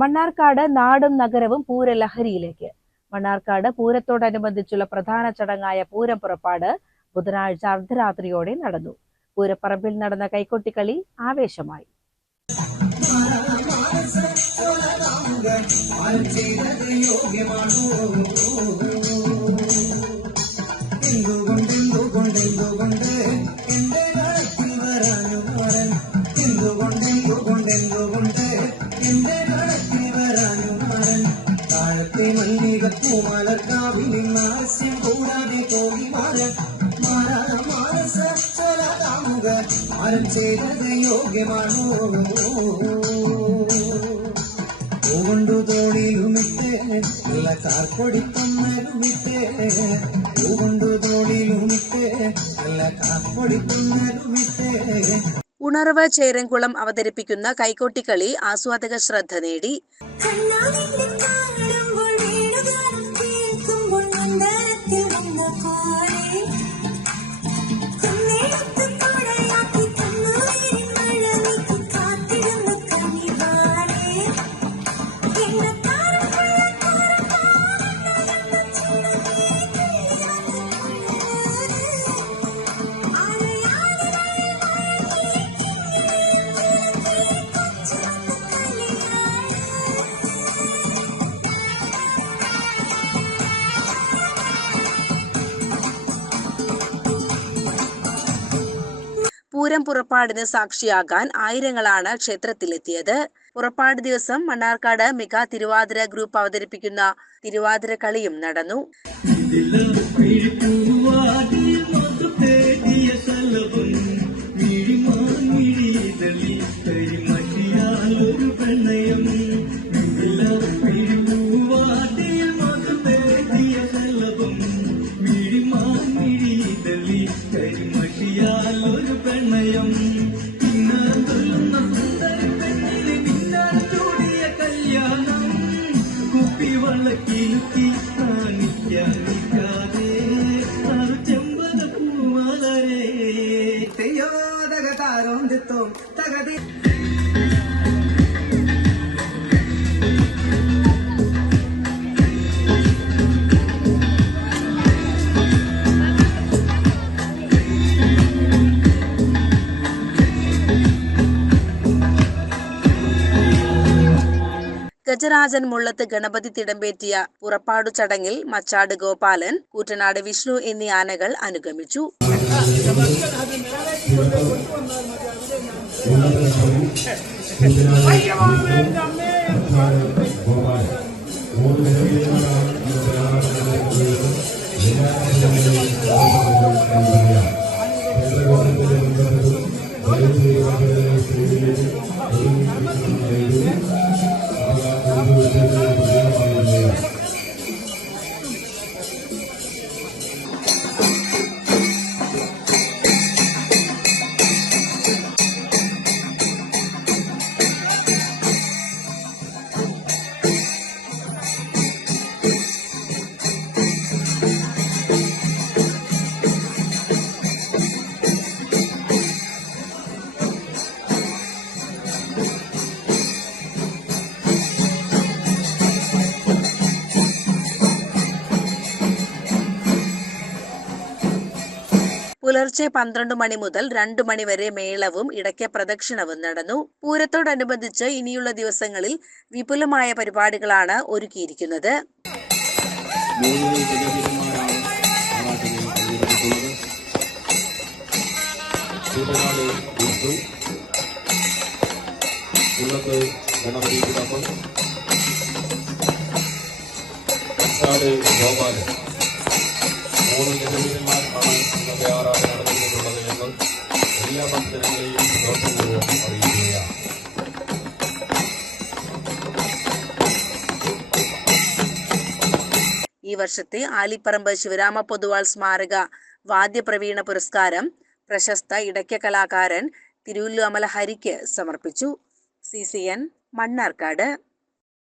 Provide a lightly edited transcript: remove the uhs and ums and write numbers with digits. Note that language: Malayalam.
മണ്ണാർക്കാട് നാടും നഗരവും പൂരലഹരിയിലേക്ക്. മണ്ണാർക്കാട് പൂരത്തോടനുബന്ധിച്ചുള്ള പ്രധാന ചടങ്ങായ പൂരം പുറപ്പാട് ബുധനാഴ്ച അർദ്ധരാത്രിയോടെ നടന്നു. പൂരപ്പറമ്പിൽ നടന്ന കൈകൊട്ടിക്കളി ആവേശമായി. ഉണർവ് ചേരംകുളം അവതരിപ്പിക്കുന്ന കൈകൊട്ടിക്കളി ആസ്വാദക ശ്രദ്ധ നേടി. പൂരം പുറപ്പാടിന് സാക്ഷിയാകാൻ ആയിരങ്ങളാണ് ക്ഷേത്രത്തിലെത്തിയത്. പുറപ്പാട് ദിവസം മണ്ണാർക്കാട് മെഗാ തിരുവാതിര ഗ്രൂപ്പ് അവതരിപ്പിക്കുന്ന തിരുവാതിര കളിയും നടന്നു. ഗജരാജൻ മുള്ളത്ത് ഗണപതി തിടമ്പേറ്റിയ പുറപ്പാടു ചടങ്ങിൽ മച്ചാട് ഗോപാലൻ, കൂറ്റനാട് വിഷ്ണു എന്നീ ആനകൾ അനുഗമിച്ചു. പുലർച്ചെ 12 മണി മുതൽ 2 മണി വരെ മേളവും ഇടയ്ക്ക് പ്രദക്ഷിണവും നടന്നു. പൂരത്തോടനുബന്ധിച്ച് ഇനിയുള്ള ദിവസങ്ങളിൽ വിപുലമായ പരിപാടികളാണ് ഒരുക്കിയിരിക്കുന്നത്. ഈ വർഷത്തെ ആലിപ്പറമ്പ് ശിവരാമ പൊതുവാൾ സ്മാരക വാദ്യപ്രവീണ പുരസ്കാരം പ്രശസ്ത ഇടയ്ക്ക കലാകാരൻ തിരുവല്ലുമല ഹരിക്ക് സമർപ്പിച്ചു. CCN മണ്ണാർക്കാട്.